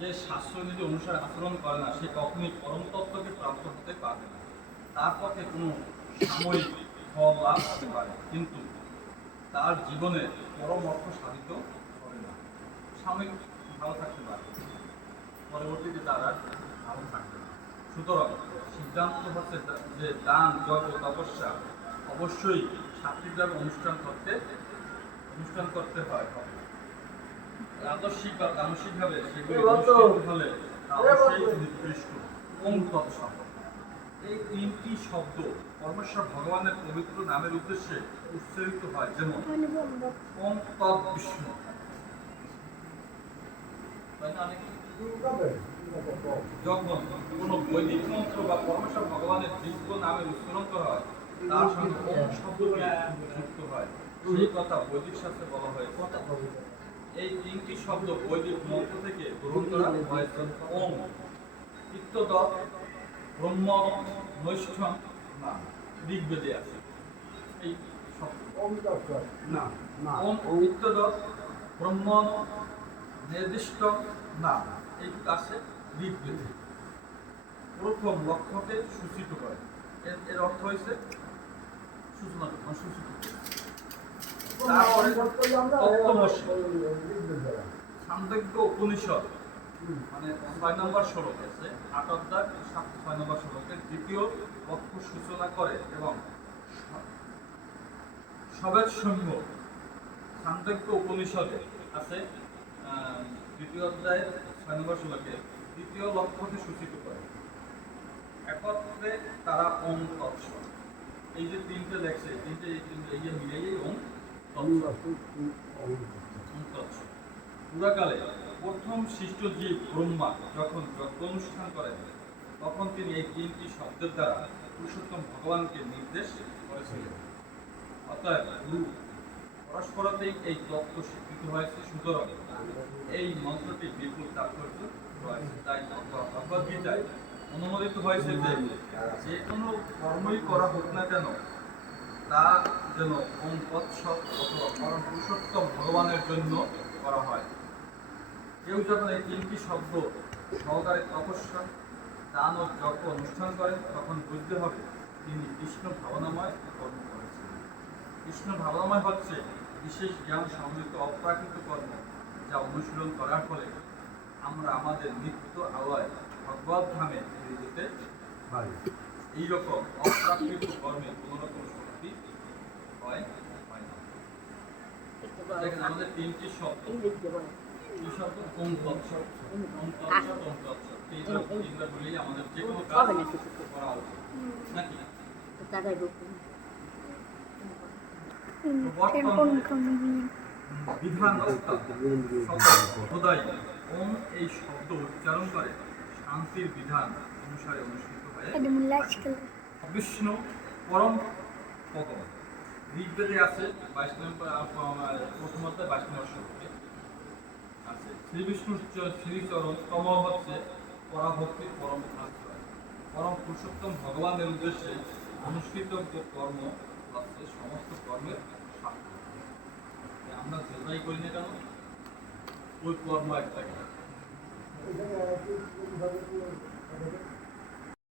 যে শাস্ত্রনীতি অনুসারে আচরণ করে না সে কখনই পরম তত্ত্বকে প্রাপ্ত হতে পারবে না। তার পক্ষে কোনো সাময়িক ফল লাভ হতে পারে, কিন্তু তার জীবনে পরম অর্থ সাধিত হবে না। সাময়িক ভালো থাকতে পারে, পরবর্তীতে তারা ভালো থাকবে না। সুতরাং সিদ্ধান্ত হচ্ছে যে দান, যজ্ঞ, তপস্যা অবশ্যই সাত্বিকভাবে অনুষ্ঠান করতে হয়। রাজস্বিক বা তামসিকভাবে সেগুলি অনুষ্ঠিত হলে তা অবশ্যই নিকৃষ্ট। ওম তৎসৎ। এই তিনটি শব্দ পরমেশ্বর ভগবানের পবিত্র নামের উদ্দেশ্যে উচ্চারিত হয়, যেমন ওম তৎ বিষ্ণু। যখন কোন বৈদিক মন্ত্র বা পরমেশ্বর ভগবানের দিব্য নামের উচ্চারণ করা হয়, তার সঙ্গে ওম শব্দটি যুক্ত হয়, সেই কথা বৈদিক শাস্ত্রে বলা হয়েছে। এই তিনটি শব্দ বৈদিক মন্ত্র থেকে গ্রহণ করা হয়েছে। ওম ইত্যদ ব্রহ্ম নৈষ্ঠম নাম ঋগ্বেদে আছে এই শব্দ। ওম ইত্যদ ব্রহ্ম নির্দিষ্ট নাম এইটুকু আছে ঋগ্বেদে। প্রথম লক্ষ্যকে সূচিত করে, এর অর্থ হয়েছে সূচনা, সূচিত। তারপরে তত্ত্বমসি ছান্দোগ্য উপনিষদ, মানে 6 নম্বর শ্লোক আছে, 8 অধ্যায় 6 নম্বর শ্লোকের দ্বিতীয় লক্ষ্য সূচনা করে এবং সবেত সৈন্য ছান্দোগ্য উপনিষদে আছে দ্বিতীয় অধ্যায় 6 নম্বর শ্লোকে দ্বিতীয় লক্ষ্যকে সূচিত করে। একত্রে তারা ওম তৎসৎ, এই যে তিনটে লেখছে, এই যে মিলেই ওম তৎসৎ। পুরাকালে প্রথম সৃষ্ট জীব ব্রহ্মা যখন যজ্ঞ অনুষ্ঠান করেন, তখন তিনি এই তিনটি শব্দের দ্বারা পুরুষোত্তম ভগবানকে নির্দেশ করেছিলেন। অতএব পরস্পরতেই এই তত্ত্ব স্বীকৃত হয়েছে। সুতরাং এই মন্ত্রটি বিপুল তাৎপর্য রয়েছে। তাই ভগবদ্গীতায় অনুমোদিত হয়েছে যে যে কোনো কর্মই করা হোক না কেন, তা যেন ওম তৎসৎ অথবা পরম পুরুষোত্তম ভগবানের জন্য করা হয়। কেউ যখন এই তিনটি শব্দ সহকারে তপস্যা, দান ও যজ্ঞ অনুষ্ঠান করেন, তখন বুঝতে হবে তিনি কৃষ্ণ ভাবনাময় কর্ম করেছেন। কৃষ্ণ ভাবনাময় হচ্ছে বিশেষ জ্ঞান সমৃদ্ধ অপ্রাকৃত কর্ম, যা অনুশীলন করার ফলে আমরা আমাদের নিত্য আলয় ভগবত ধামে ফিরে যেতে পারি। এইরকম অপ্রাকৃত কর্মে কোনো রকম শক্তি হয় না। দেখেন আমাদের তিনটি শব্দ, এই শব্দ ওম তৎসৎ, ওম তৎসৎ, ওম তৎসৎ, তিনবার বলেই আমাদের যে কোনো কাজ করা উচিত নাকি? বিধান খোদাই ওম এই শব্দ উচ্চারণ করে শান্তির বিধান অনুসারে অনুষ্ঠিত হয়ে বিষ্ণু পরম পদম। ঋগ্বেদে আছে 22 নম্বর প্রথম অধ্যায় 22 নম্বর শ্লোকে আছে শ্রী বিষ্ণুর শ্রীচরণ তম হচ্ছে পরাভক্তির পরম আশ্রয়। পরম পুরুষোত্তম ভগবানের উদ্দেশ্যে অনুষ্ঠিত কর্ম হচ্ছে সমস্ত কর্মের সাক্ষ্য। আমরা যেটাই করি না কেন ওই কর্ম একটা